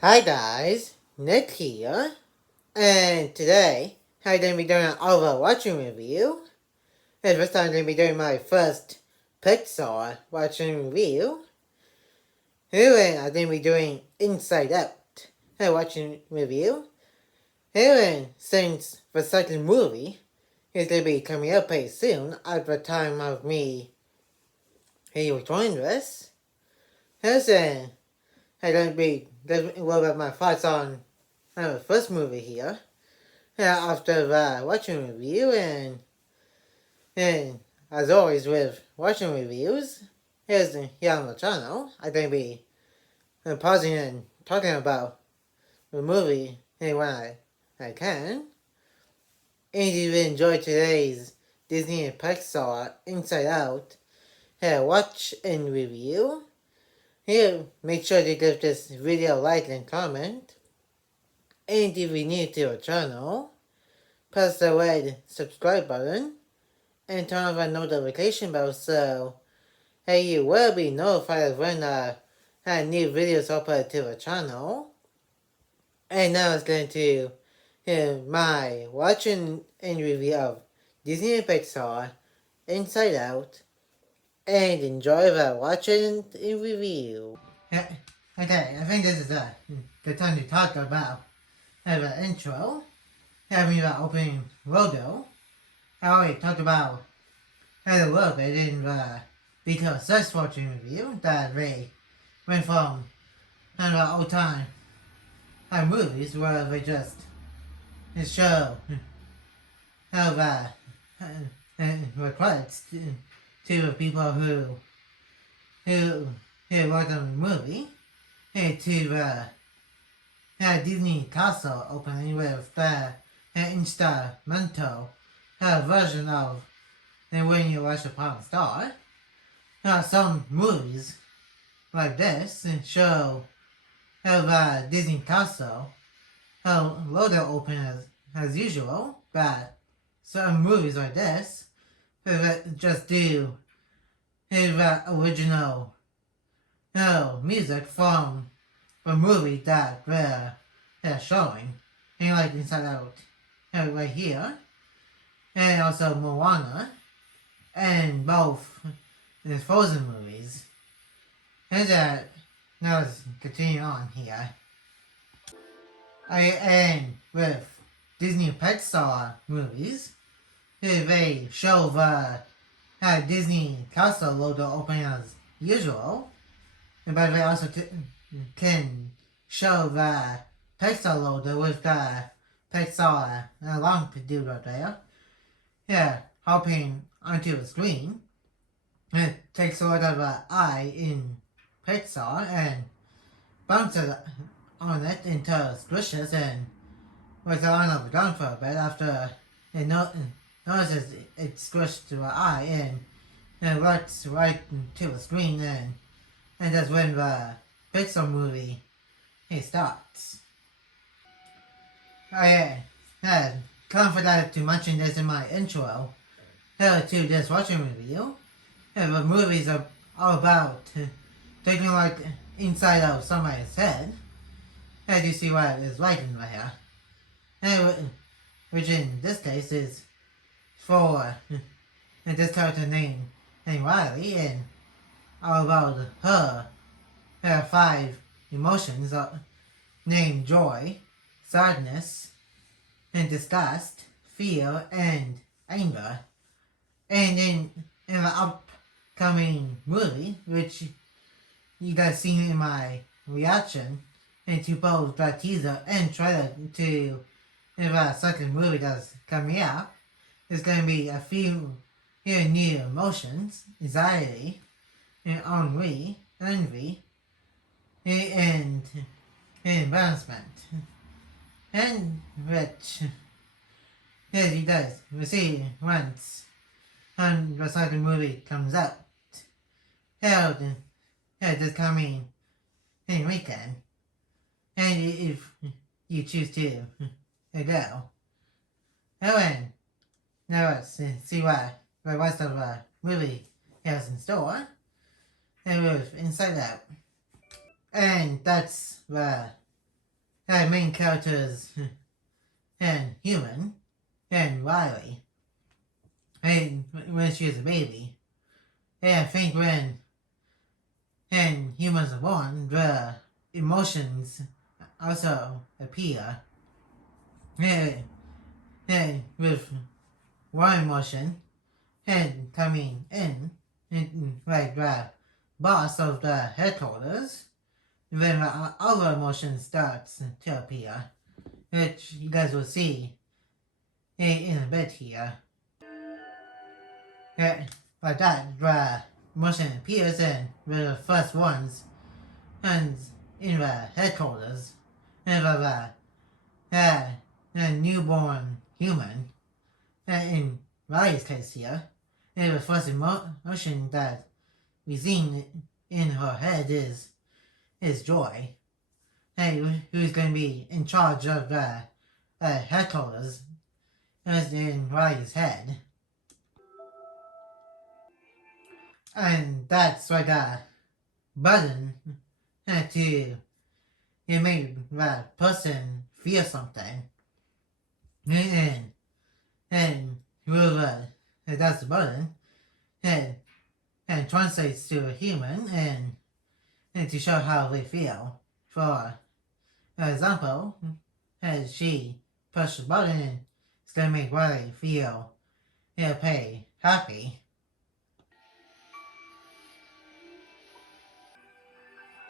Hi guys, Nick here, and today I'm going to be doing an overwatching review. And first time I'm going to be doing my first Pixar watching review. Here I'm going to be doing Inside Out, a watching review. Here since the second movie is going to be coming up pretty soon at the time of me recording this. Here's I'm going to be giving a little bit of my thoughts on the first movie here. After watching review and as always with watching reviews, here on the channel, I'm going to be pausing and talking about the movie when I can. And if you enjoyed today's Disney and Pixar Inside Out watch and review, make sure to give this video a like and comment. And if you're new to our channel, press the red subscribe button and turn on the notification bell so you will be notified when new videos uploaded to the channel. And now it's going to my watching and review of Disney and Pixar Inside Out, and enjoy the watching and review. Okay, I think this is a good time to talk about the intro, having the opening logo. I already talked about a little bit in the detailed search watching review that they went from kind of old time movies where they just show how the credits to the people who worked on the movie to the Disney Castle opening with the instrumental version of When You Watch Upon a Star. Some movies like this show how the Disney Castle logo open as usual, but some movies like this just do the original music from the movie that they're showing, and like Inside Out right here, and also Moana, and both the Frozen movies. And now let's continue on here. I end with Disney Pixar movies. They show the Disney Castle logo open as usual, but they also can show the Pixar logo with the Pixar long doodle there, hopping onto the screen. It takes sort of an eye in Pixar and bounces on it until it squishes and was on the ground for a bit after it notices it squished to an eye and it works right to the screen and that's when the Pixar movie starts. I had confided to mention this in my intro to this watching review. The movies are all about taking like inside of somebody's head. As you see what is right in there. Which in this case is for this character named Riley, and all about her 5 emotions named joy, sadness, and disgust, fear, and anger. And in the upcoming movie, which you guys seen in my reaction into both the teaser and trailer to the second movie that's coming out, there's going to be a few new emotions: anxiety, and ennui, envy, and embarrassment. And which, as you guys will see once the second movie comes out, held this coming weekend. And if you choose to go. And now let's see what the rest of the movie has in store. And with Inside Out. And that's the main characters and human and Riley. And when she was a baby. And I think when humans are born, the emotions also appear. And with one emotion and coming in, like the boss of the headquarters, then the other emotion starts to appear, which you guys will see in a bit here. Like that, the emotion appears in the first ones, and in the headquarters, and the newborn human, in Riley's case here, and the first emotion that we see in her head is joy. Hey, who's going to be in charge of the headquarters is in Riley's head. And that's like a button to make that person feel something. And whoever does the button and translates to a human and to show how they feel. For example, as she pushes the button, it's going to make Riley feel pretty happy.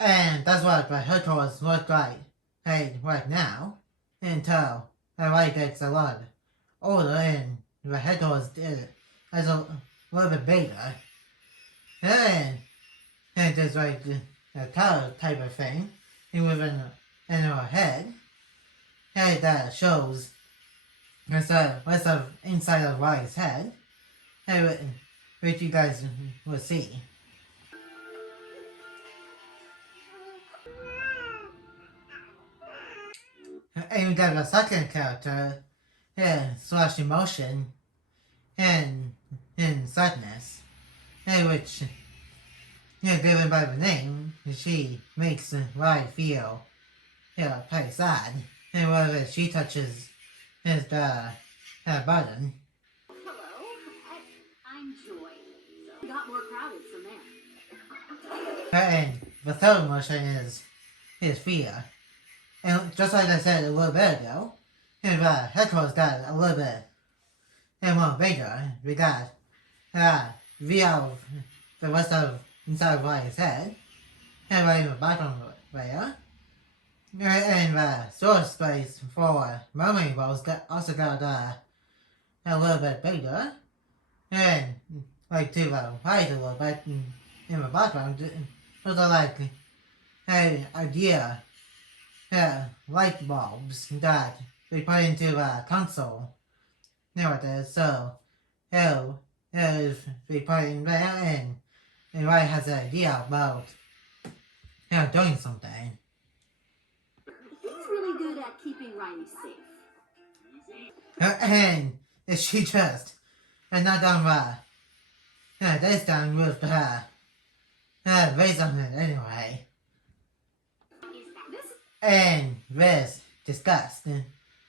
And that's what the headquarters look like right now until Riley gets a lot older and the headquarters is a little bit bigger. And there's like a tower type of thing within in her head that shows what's inside of Riley's head, which you guys will see. And we got the second character, slash emotion, and sadness, which, given by the name, she makes Riley feel, pretty sad, and whatever she touches is the button. Hello, I'm Joy. So got more crowded from there. And the third emotion is fear. And just like I said a little bit ago, the headquarters got a little bit more bigger. We got view of the rest of inside of Riley's head, and right in the background layer. And the storage space for memory rolls also got a little bit bigger. And like to the right a little bit in the background, those are like an idea. Light bulbs that we put into the console nowadays. So, if we put in there and Riley has an idea about doing something. He's really good at keeping Riley safe. And if she just not done this done with her raise on it anyway. And this disgust,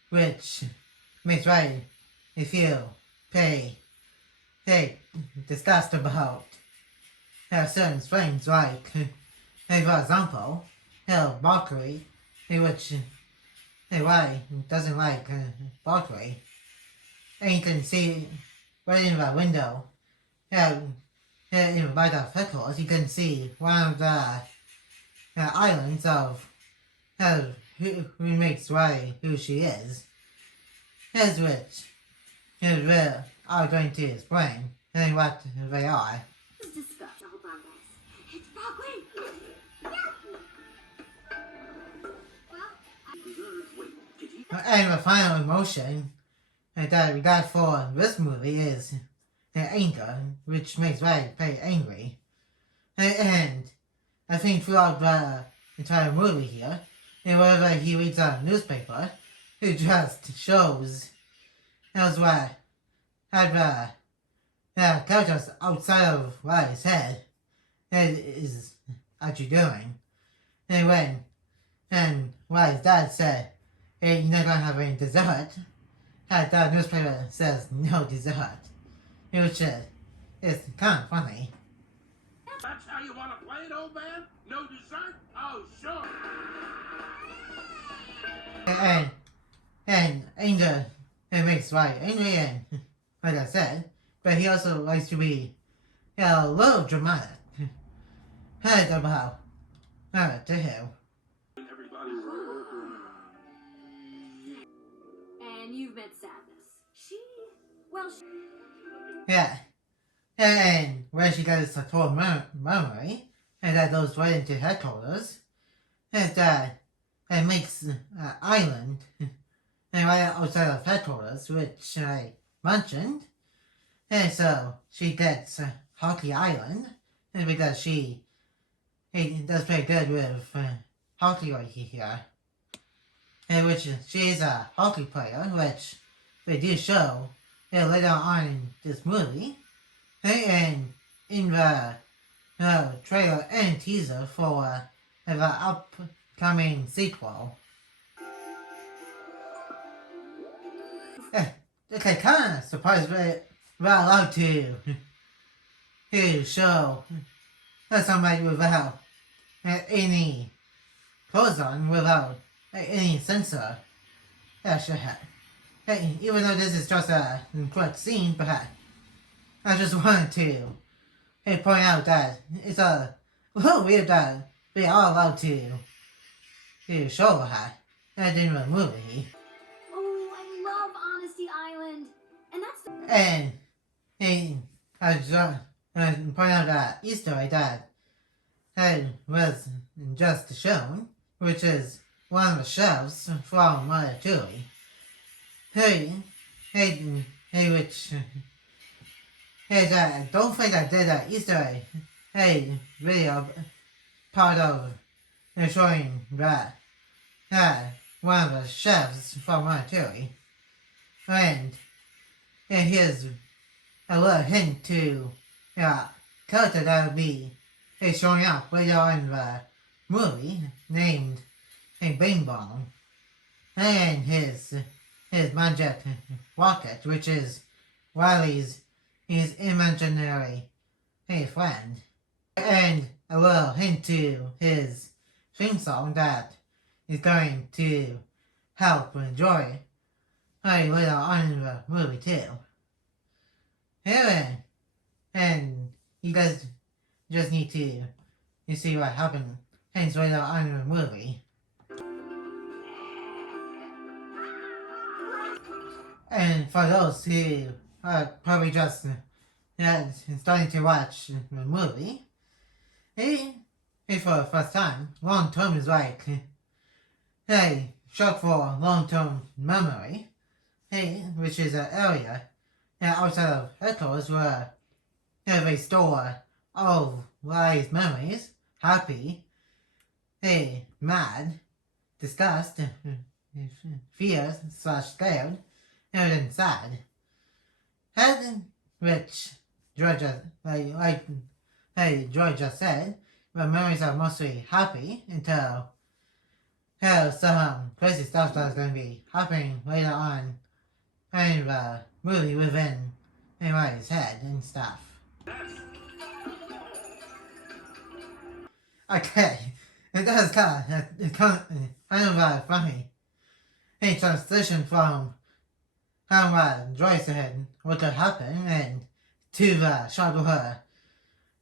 which makes Riley feel pretty disgusted about certain things like, for example, mockery, which Riley doesn't like mockery. And you can see right in the window, in the right of headquarters, you can see one of the islands of who makes Riley who she is. Here's which we are going to explain what they are. Let's discuss. Hold on, guys. It's Broadway. And the final emotion that we got for this movie is anger, which makes Riley pretty angry. And I think throughout the entire movie here, and whenever he reads a newspaper, it just shows what the characters outside of Riley's head is actually doing. And when And why his dad said, hey, you're not gonna have any dessert. The newspaper says no dessert. Which is kind of funny. That's how you want to play it, old man? No dessert? Oh, sure. And Angel, it makes right angry and, like I said, but he also likes to be a little dramatic. Heard about to him. Everybody. And you've met Sadness. She... Yeah. And where she gets the full memory, and that goes right into headquarters, is that it makes an island, and right outside of headquarters, which I mentioned. And so she gets Hockey Island, and because she does pretty good with hockey right here, and which she is a hockey player, which they do show later on in this movie, and in the trailer and teaser for the upcoming sequel. Okay, kind of surprised we're allowed to show somebody without any clothes on, without any censor. Sure. Hey, even though this is just a quick scene, but I just wanted to point out that it's a little weird that we are allowed to show that in the movie. Oh, I love Honesty Island. And that's the... And I just point out that Easter egg that was just shown, which is one of the chefs from Ratatouille. Which don't think I did that Easter egg video part of showing that one of the chefs from Ratatouille. And here's a little hint to character that will be showing up later on in the movie named Bing Bong. And his magic rocket, which is Riley's his imaginary friend. And a little hint to his theme song that is going to help enjoy later on in the movie too. And you guys just need to see what happens later on in the movie. And for those who are probably just starting to watch the movie, for the first time, long term is like short for long term memory, which is an area outside of headquarters where they store all of Riley's memories: happy, mad, disgust, fear / scared, and then sad. And which George just said, the memories are mostly happy until some crazy stuff that's going to be happening later on in the movie within Riley's head and stuff. Okay, it does kind of funny. Transition from how Joyce said what could happen and to the shot of her.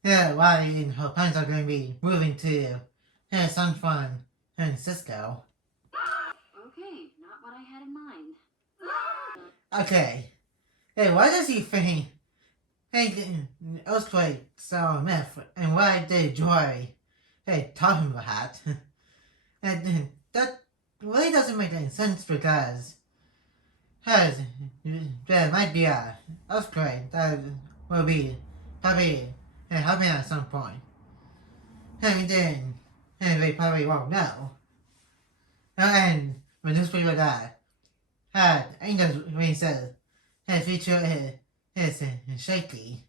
Riley and her parents are going to be moving to San Francisco. Okay, not what I had in mind. Okay. Why does he think earthquakes are a myth, and why did Joy tell him that? And that really doesn't make any sense because there might be an earthquake that will be probably happening at some point. And then they probably won't know. And the newspaper that Angel when he says his future is shaky.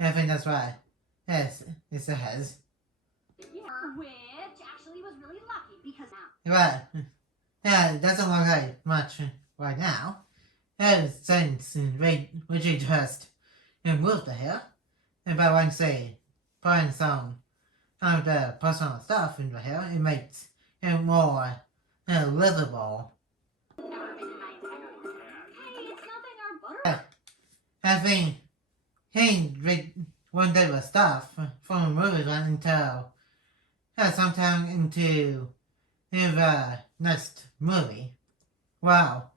I think that's why it says. Yeah. With Which actually was really lucky because now. But yeah, it doesn't look like much right now. Ever since Richard just moved here, and by once they putting some of the personal stuff into here, it makes it more livable. Never been in my entire life. Hey, it's nothing our butter. Yeah. I think he one day was stuff from a movie went into sometime into the next movie. Wow,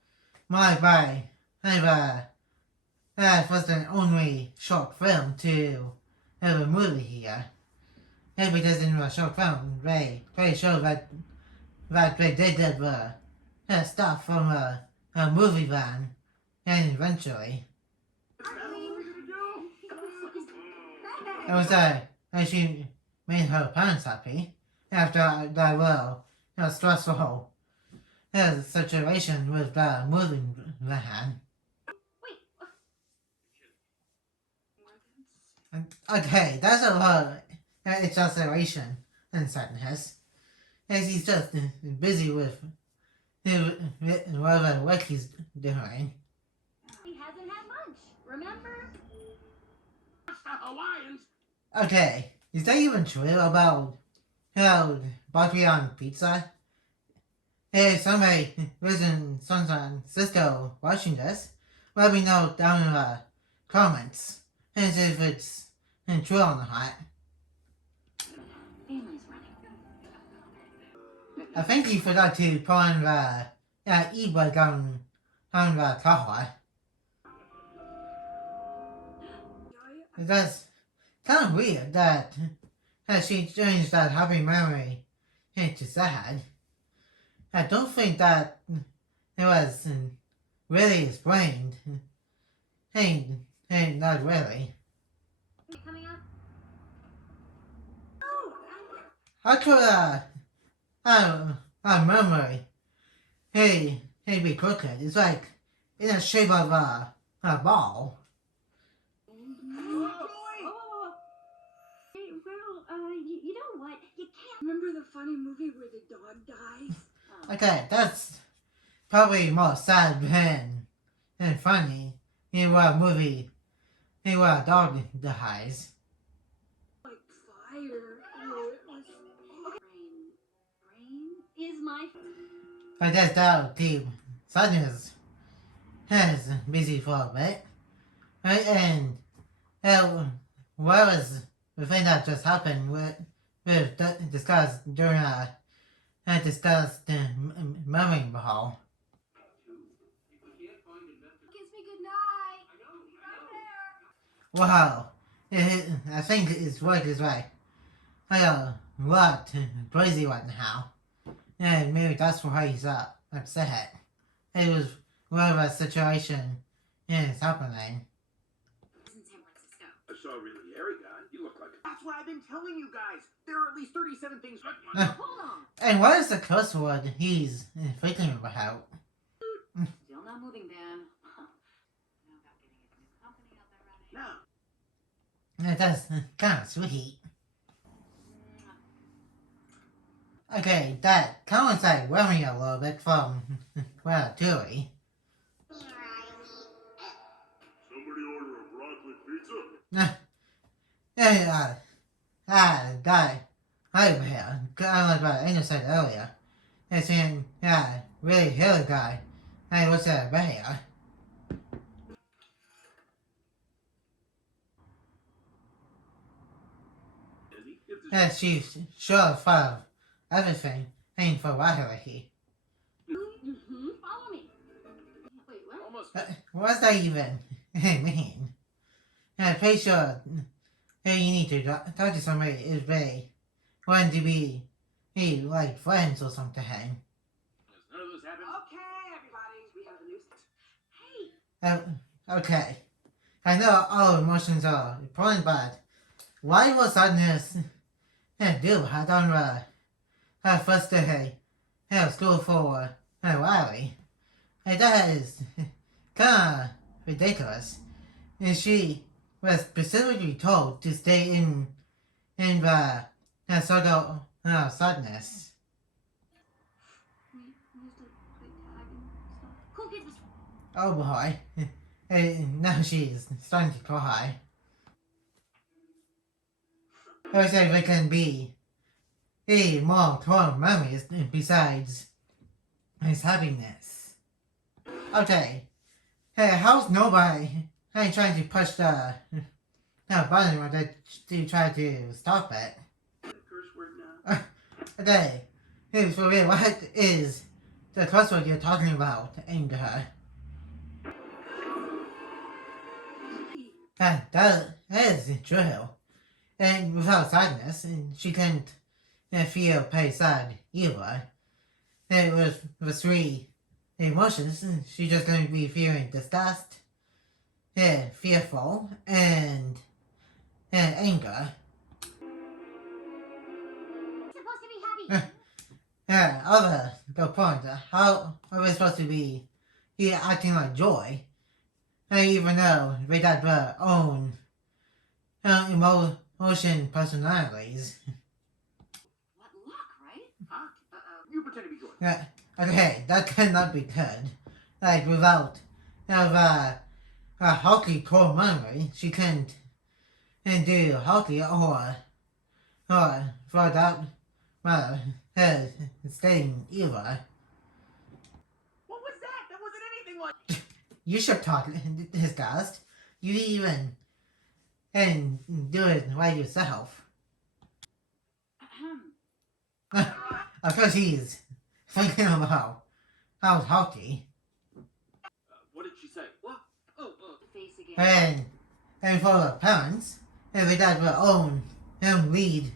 my by that was the only short film to have a movie here. And because in the short film they show that they did the stuff from a movie van, and eventually it was and she made her parents happy after that stressful situation with the moving van. Okay, that's a lot of exaggeration and sadness. As he's just busy with whatever work he's doing. He hasn't had lunch, remember? That's the Hawaiians. Okay, is that even true about broccoli on pizza? If somebody lives in San Francisco watching this, let me know down in the comments. And if it's true or not. Family's running. I think he forgot to put on the e-book on the cover. That's kind of weird that she changed that happy memory into sad. I don't think that it was really explained. Hey, not really. Coming up? How could a memory be crooked? It's like in the shape of a ball. Hey, well, you know what? You can't remember the funny movie where the dog dies? Okay, that's probably more sad than funny. In what movie? In what a dog dies. Like fire. Oh, it was. Brain is my. But that's how Team Sadness is busy for a bit. Right? And what was the thing that just happened with discussed during a discussed memory ball. Kiss me goodnight. Wow. I think his work is right. I got a lot crazy right now. And maybe that's why he's upset. It was whatever situation is happening. In San Francisco. I saw a really hairy guy. You look like. That's what I've been telling you guys. There are at least 37 things. Hold on. And what is the curse word he's thinking about? Still not moving, Dan. Know about getting a new company up and running? No. That's kind of sweet. Okay, that kind of like worrying a little bit from Ratatouille. Somebody order a broccoli pizza? Guy, over here, I like what Angel said earlier. It's in, really hairy guy. Hey, what's that right here? Yeah, she's sure of everything, ain't for Waharahi. Mm-hmm. Follow me. Wait, what? Almost. What's that even mean? I'm pretty sure you need to talk to somebody if they want to be like friends or something. None of those happened. Okay, everybody. We have a new. Hey. Okay. I know all emotions are important, but why was sadness do had on her first day of school for Larry? That is kind of ridiculous. And she was specifically told to stay in the circle sadness. We used to play tag and stuff. Cool kids was Oh boy. Hey, now she's starting to cry. I said we can be more core memories besides his happiness. Okay. Hey, how's nobody trying to push the button or to try to stop it? Curse word now. Okay. Hey, for real, what is the curse word you're talking about, Anger? That is true. And without sadness, she can't feel pretty sad either. And with three emotions, she's just going to be feeling disgust, fearful, and anger. supposed to be happy. Other the point, how are we supposed to be acting like joy? Even though they got their own emotion personalities. What luck, right? Huh? You pretend to be joy. Okay, that cannot be good. Like without a healthy core memory, she can't do healthy or for that matter, staying either. What was that? That wasn't anything like. You should talk disgust. You even and do it by yourself. Of course he's thinking about how healthy. What did she say? What? Oh, Face again. And for the parents, they got their own lead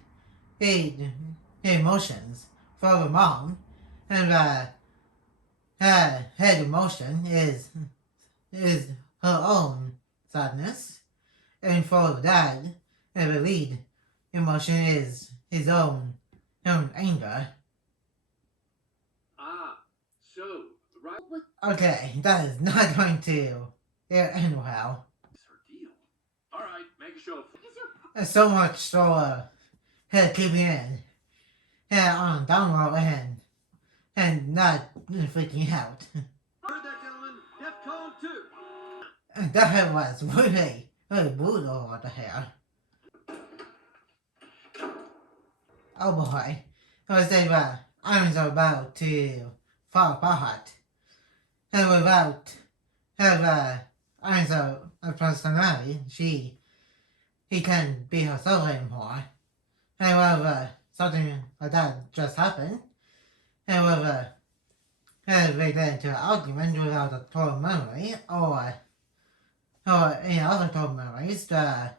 emotions. For the mom, and her head emotion is her own sadness, and for the dad, the lead emotion is his own anger. Ah, so right. Okay, that is not going to end well. It's her deal. All right, make a show. There's so much slower keeping in on download and not freaking out. Heard that, gentlemen? Defcon 2. That was really brutal over here. Oh boy, I was saying irons are about to fall apart, and without her irons of personality, he can't be herself anymore. However, something like that just happened. However, they get into an argument without a total memory or any other total memories. The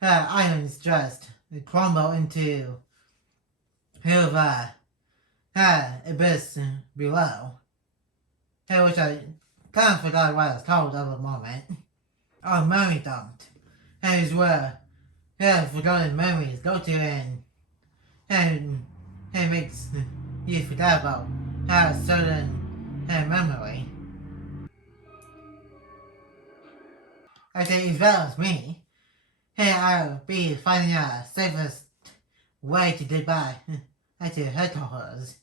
islands just crumble into the abyss below. Which I kind of forgot what it's called at the moment. Oh, memory dumped. And is where forgotten memories go to and makes you forget about a certain memory. Okay, if that was me, I'll be finding a safest way to get back to headquarters.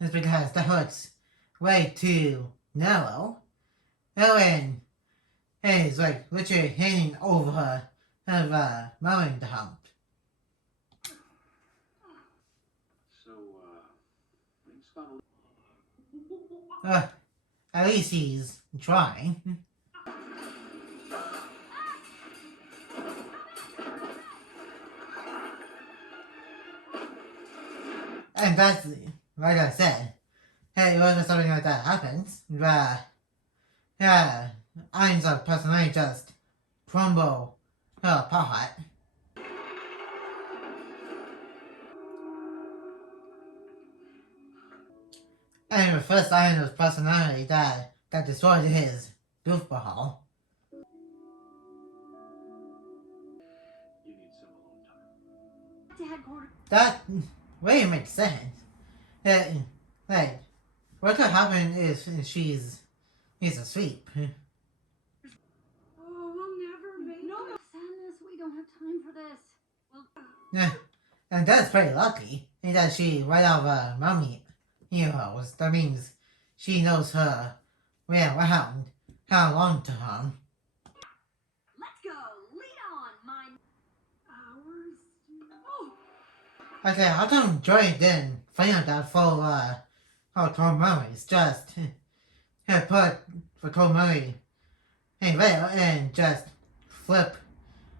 It's because the hurts way too narrow. And it's like literally hanging over her of memory dump. So, things got a At least he's trying. And that's, like I said, hey, when something like that happens, Ein's personality just crumble apart. And the first Ein's personality that destroyed his goofball. You need some alone time. To headquarters. That really makes sense. Like, what could happen if he's asleep? Oh, we'll never make it. No, sadness. We don't have time for this. Well, And that's pretty lucky. and that she right out of mommy heroes. That means she knows her way around how long to her. Let's go. Lead on, my hours. Oh, Okay, I don't enjoy it then. Find out that for Cold Murray's just put for Cold Murray and there and just flip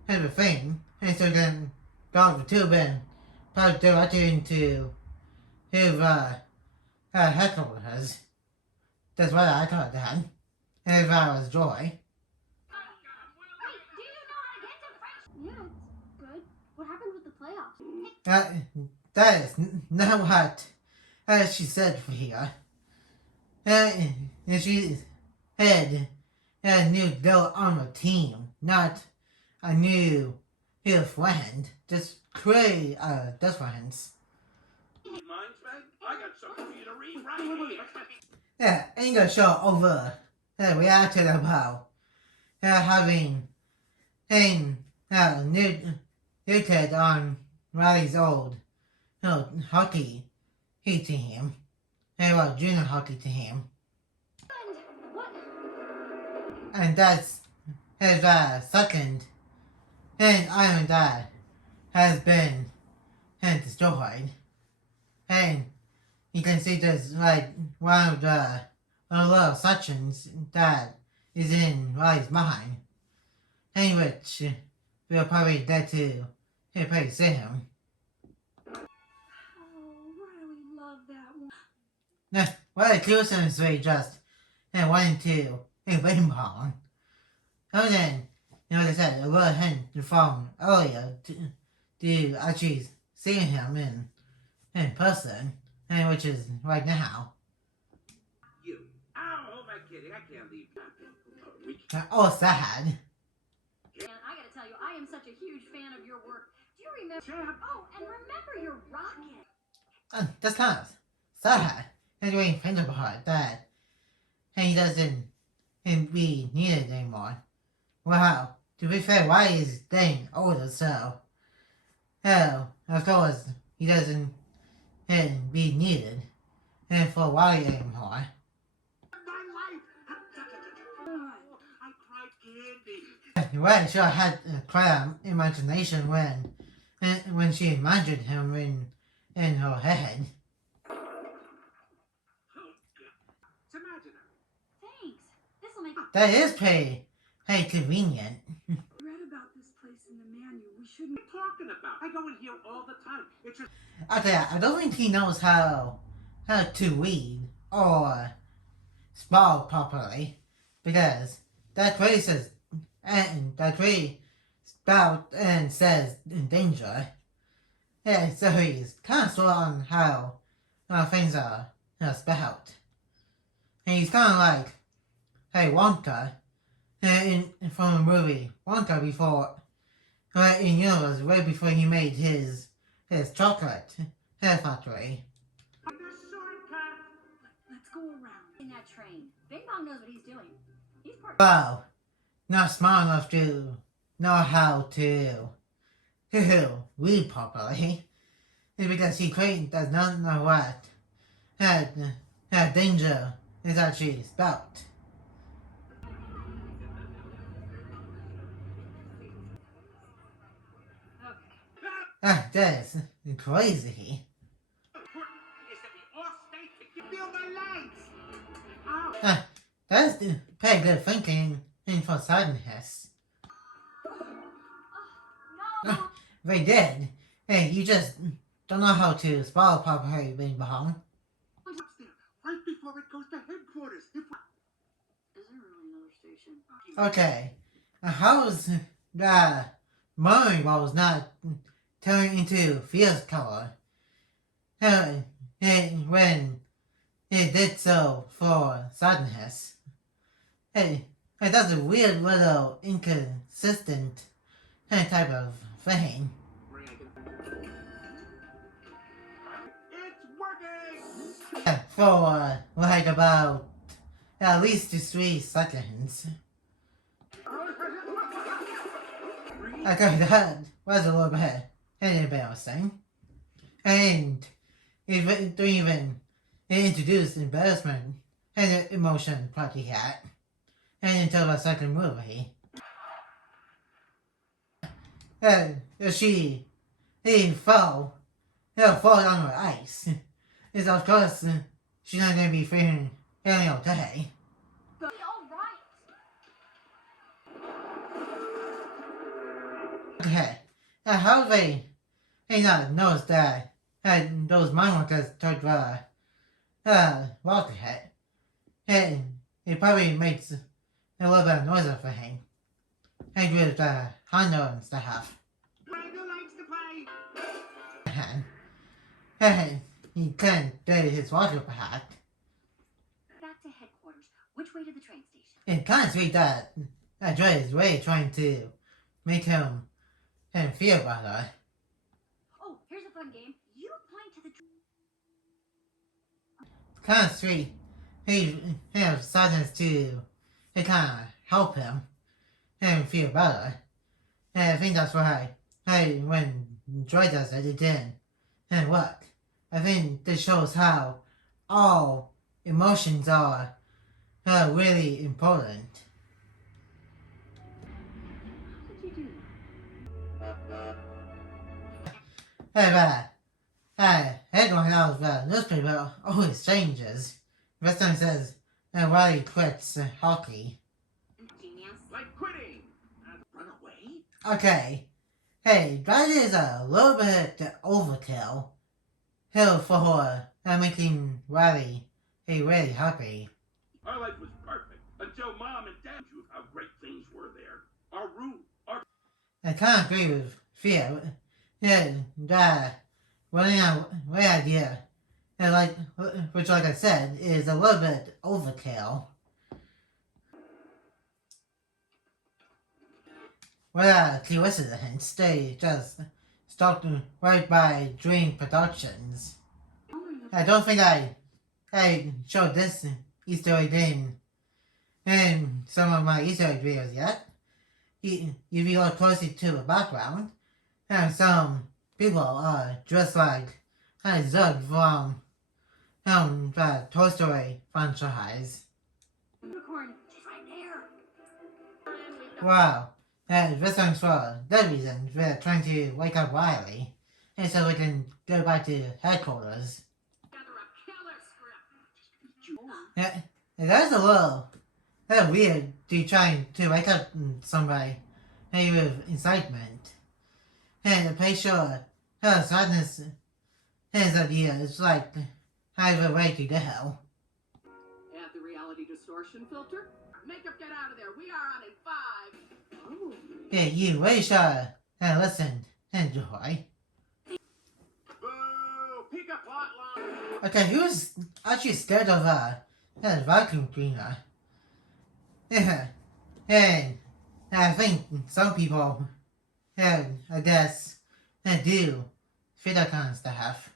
everything and so then go the tube and put directly into his headquarters. That's what I thought that. And if I was Joy. wait, do you know how to get to French? Yeah, it's good. What happened with the playoffs? That is not what she said for here. And she had a new girl on the team, not a new friend. Just create difference. Mind, Meg? I got something for you to read right here. Yeah, ain't gonna show over reacted about having new kid on Riley's old hockey team. Junior hockey team. And what? And that's his second Iron Dad has been destroyed. And you can see there's like one of the little sections that is in Riley's mind. And which we'll probably get to probably see him. Oh, Riley loved that one. Well, the Cruisers we just went to a rainbow. And then, like I said, a little hint from earlier to actually seeing him in person, and which is right now. You. Ow, who am I kidding? I can't leave. All sad. And I gotta tell you, I am such a huge fan of your work. Do you remember? Champ. Oh, and remember your rocket. That's kind of sad. And you ain't think about that. And he doesn't be needed anymore. Well, to be fair, why is getting older, so of course he doesn't be needed and for why anymore. My life. I cried candy. Well, sure had quite an imagination when she imagined him in her head. It's imaginary. Thanks. This'll make. That is pretty convenient. Read about this place in the manual. We shouldn't. What are you talking about? I go in here all the time. It's just Okay, I don't think he knows how to read or spell properly because that place is and that way spelled and says in danger. Yeah, so he's kind of slow on how things are spelled. And he's kind of like, hey, Wonka, from the movie Wonka before, in universe, way before he made his chocolate factory. the shortcut. Let's go around in that train. Bing Bong knows what he's doing. He's part. Well, not smart enough to know how to read properly. It's because he does not know what danger is actually spelled. Okay. That's crazy. Important is that we all stay together. Feel my legs. Ow. That's pretty good thinking for sadness. No. They did. Hey, you just don't know how to spell properly, Bing Bong. What's up there? Right before it goes to headquarters. Is there really another station? Okay. How's the Murray was not turning into fierce color? When it did so for sadness. Hey, that's a weird little inconsistent type of thing. It's working. For like about at least 3 seconds. Okay, that was a little bit embarrassing. And even introduce embarrassment and emotion party hat. And until the second movie. And he fall on the ice. Is of course she's not gonna be feeling okay. Be all right. Okay. How they not knows that those monsters took the rocket head. And it probably makes a little bit of noise for him. And with Hondo and stuff. Who likes to play? And he can't get his water back. Back to headquarters. Which way to the train station? It kind of sweet that Dre is really trying to make him feel better. Oh, here's a fun game. You point to the Kind of sweet. He has sadness to kind of help him and feel better. And I think that's why when Dre does it, it didn't work. I think this shows how all emotions are really important. How did you do Hey, headline out of the newspaper always changes. This time says Riley quits hockey. Genius. Like quitting. Run away? Okay. Hey, that is a little bit overkill. Hill for making Riley really happy. Our life was perfect until Mom and Dad knew how great things were there. Our room, our... I kind of agree with Theo. Yeah, that running away idea, which like I said, is a little bit overkill. Without coincidence, they just stopped right by Dream Productions. I don't think I showed this Easter egg in some of my Easter egg videos yet. If you look closely to the background, and some people are dressed like Zug from the Toy Story franchise. Unicorn. She's right there. Wow. This time's for that reason. We're trying to wake up Riley. And so we can go back to headquarters. Yeah, that's a little weird to trying to wake up somebody with excitement. And I'm pretty sure her sadness, his idea is like have a way to go. Add the reality distortion filter. Makeup, get out of there. We are on in 5. Oh. Yeah, you really should listen and enjoy. Boo! Pick up hotline. Okay, he was actually scared of that vacuum cleaner. Yeah, and I think some people, I guess, do feel that kind of stuff.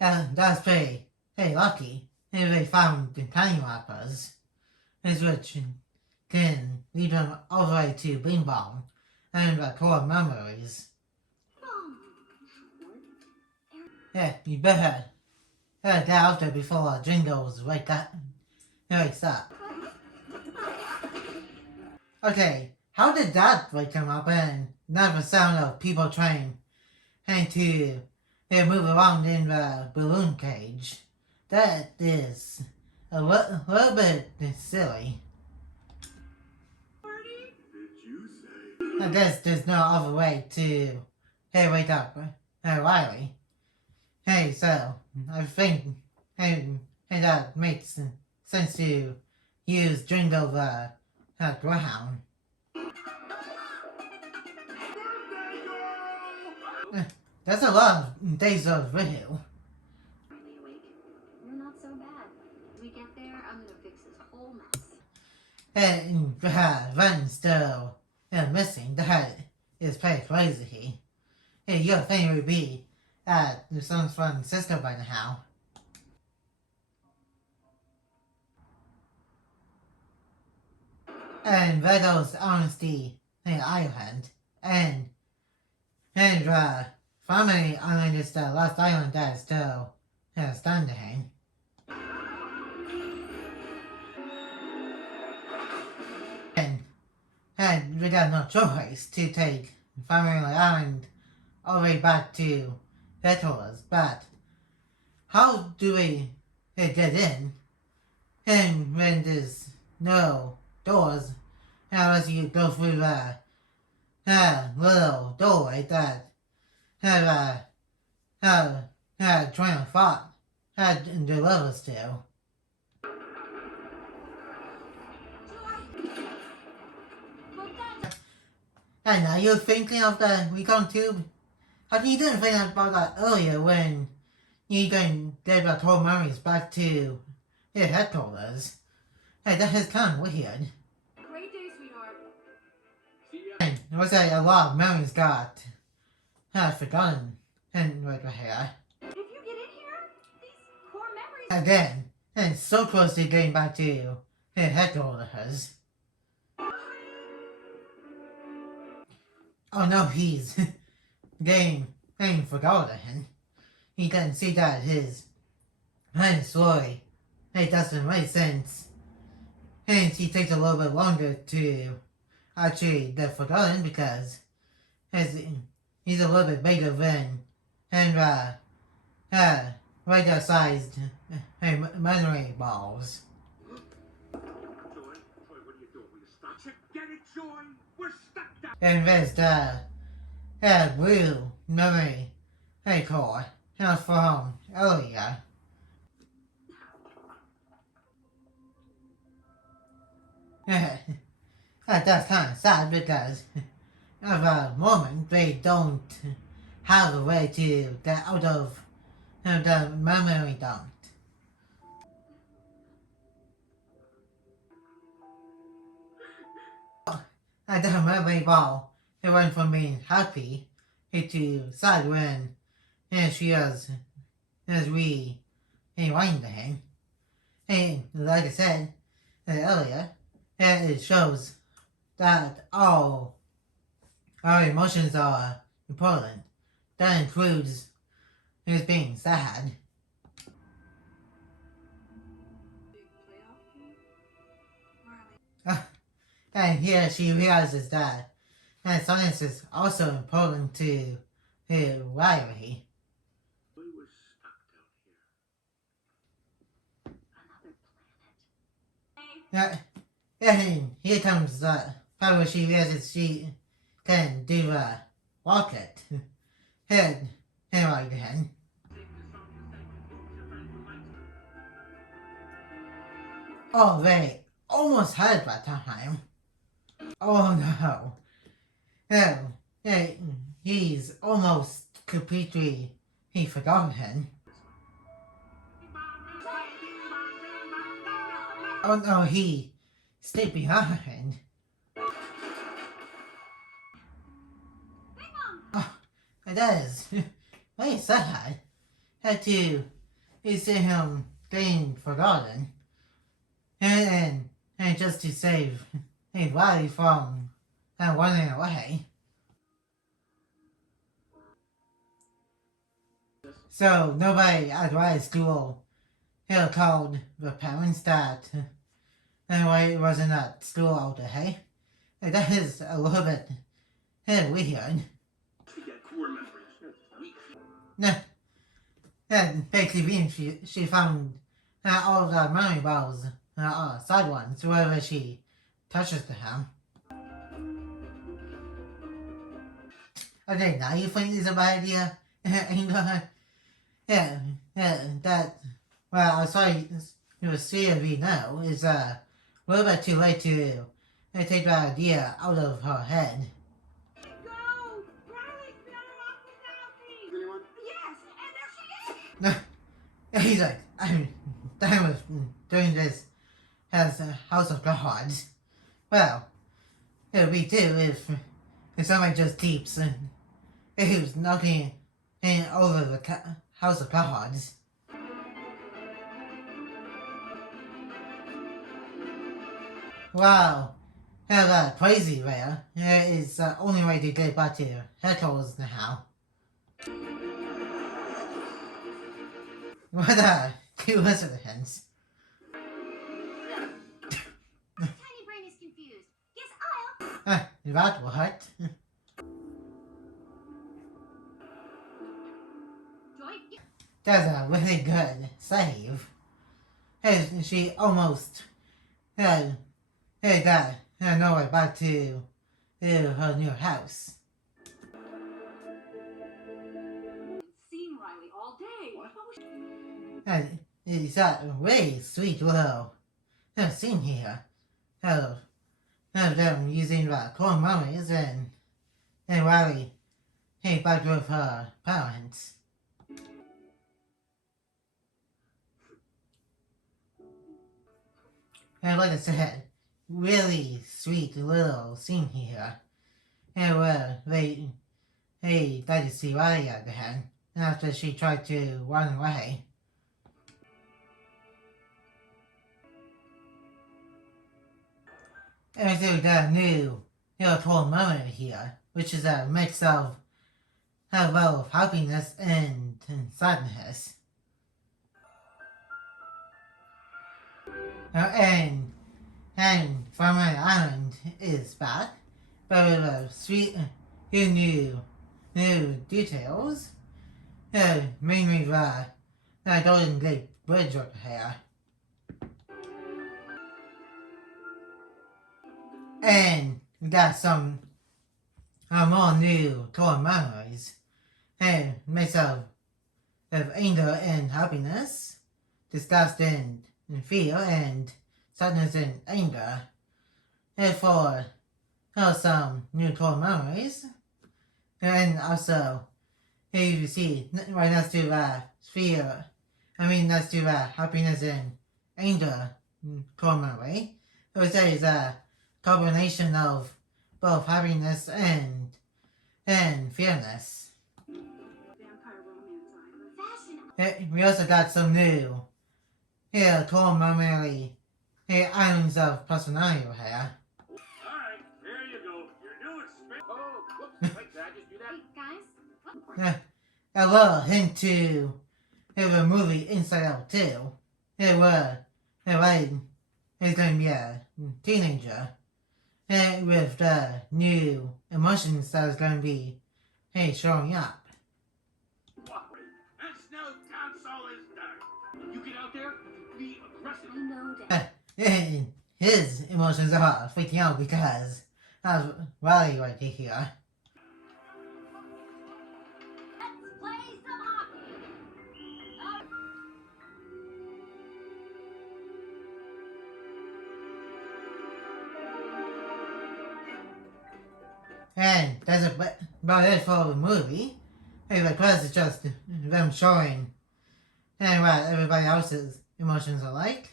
That's pretty lucky if they found the tiny wrappers, which can lead them all the way to Bing Bong and the core memories. Yeah, you better get out there before Jingles wakes up. Okay, how did that wake him up and not the sound of people trying to move around in the balloon cage? That is a little bit silly. Did you say? I guess there's no other way to wake up Riley. Hey, so I think that makes sense to use Jingle the Greyhound. That's a lot of days of video. Finally awake. You're not so bad. As we get there, I'm gonna fix this whole mess. And Ren's still missing. That is pretty crazy. Hey, your thing would be at San Francisco by now. And Vedo's Honesty Island. And And finally island is the last island that is still standing. And we got no choice to take Family Island all the way back to Headquarters, but how do we get in? And when there's no doors, unless you go through the little doorway that train of thought delivers to. And are you thinking of the recon tube? How come you didn't think about that earlier when you can get the whole memories back to your headquarters? Hey, that is kind of weird. Great day, sweetheart. See ya. And it was like a lot of memories got forgotten and right here. If you get in here, these core memories. Again, and so close to getting back to your headquarters. Oh no, he's getting forgotten. He doesn't see that his story doesn't make sense. And he takes a little bit longer to actually get forgotten because he's a little bit bigger than regular sized memory balls. Joy, what are you doing? Will you stop? Get it, Joy? We're stuck down. And there's the blue memory core from earlier. That's kind of sad because at the moment they don't have a way to get out of the memory dump. At the memory ball, it went from being happy to sad when she was rewinding. And like I said earlier, it shows that all our emotions are important. That includes his being sad. Big playoff game? Where are we? And here she realizes that science is also important to Riley. We were stuck down here. Another planet. And here comes the part where she realizes she can do a rocket. And like that. Oh, they almost had it by time. Oh no. Yeah, he's almost completely forgotten. Oh no, he stayed behind. Oh, it is. Very sad. Had to see him getting forgotten. And just to save Riley from running away. So nobody at Riley's school called the parents that Riley wasn't at school all day. That is a little bit weird. We get core memories. We No. And basically she found all the memory balls side ones wherever she touches them. Okay, now you think it's a bad idea? Yeah, that, well, I'm sorry, you see if you know, is a little bit too late to take that idea out of her head. Go! Riley's better off without me! Anyone? Yes, and there she is! No, he's like, I'm done with doing this as a House of Cards. Well, it would be too if somebody just keeps he was knocking over the House of Cards. Wow, crazy there. It's the only way to get back to Heckles now. What a coincidence. Tiny brain is confused. Guess That what? Joy, That's a really good save. She almost got no way back to her new house. Seen Riley all day. What was she? And it's a really sweet little scene here of them using the core memories and Riley back with her parents. And like I said, really sweet little scene here. And where they got to see Riley again after she tried to run away. And so we got a new core moment here, which is a mix of both happiness and sadness. And Farmer Island is back, but with a sweet new details. Mainly the Golden Gate Bridge over here. And we got some more new core memories. And mix of anger and happiness, disgust and fear, and sadness and anger. And for some new core memories. And also, here you see right next to next to happiness and anger core memory. I would say it's a combination of both happiness and fearness. Vampire romance island. Fashion. We also got some new core memory islands of personality over here. All right, there you go. Your new experience. Oh, whoops. Wait, did I just do that? Wait, guys. What? A little hint to the movie Inside Out 2. Riley is going to be a teenager with the new emotions that is going to be showing up. That snow console is done. You get out there and be aggressive. I know that. And his emotions are freaking out because of Riley right here. Let's play some hockey. And that's about it for the movie. The credits is just them showing what everybody else's emotions are like.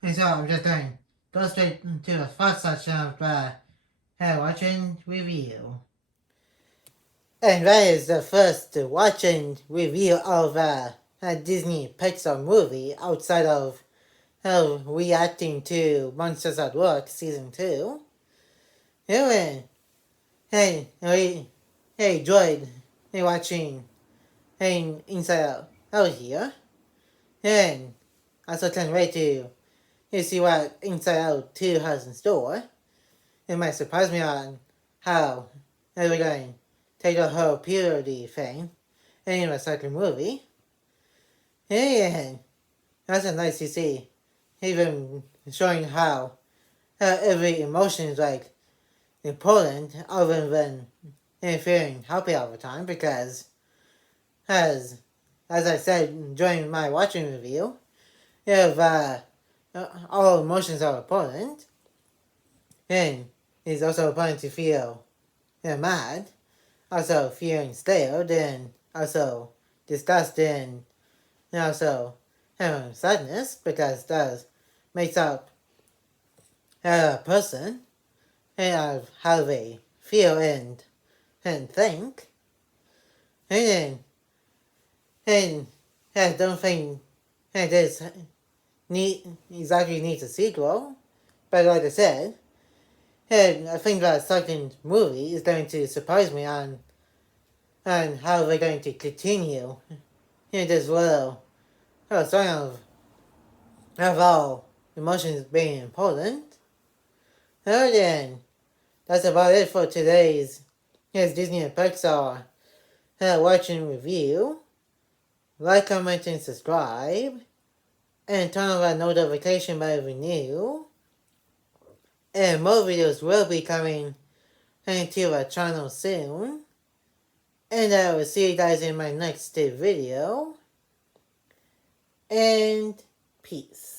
And so I'm just going to go straight to the first section of the watching review. And that is the first watching review of a Disney Pixar movie outside of reacting to Monsters at Work Season 2. Hey, enjoyed watching Inside Out here. And also can't wait to see what Inside Out 2 has in store. It might surprise me on how we're going to take the whole purity thing in the second movie. And that's nice to see, even showing how every emotion is like important other than feeling happy all the time, because as I said during my watching review, if all emotions are important, and it's also important to feel mad, also feeling scared, and also disgusted, and also sadness, because that makes up a person and how they feel and think. And I don't think this exactly needs a sequel, but like I said, And I think that second movie is going to surprise me on how they're going to continue in this little song of all emotions being important. And then that's about it for today's Disney and Pixar watch and review. Like, comment, and subscribe. And turn on that notification bell every new. And more videos will be coming into our channel soon. And I will see you guys in my next video. And peace.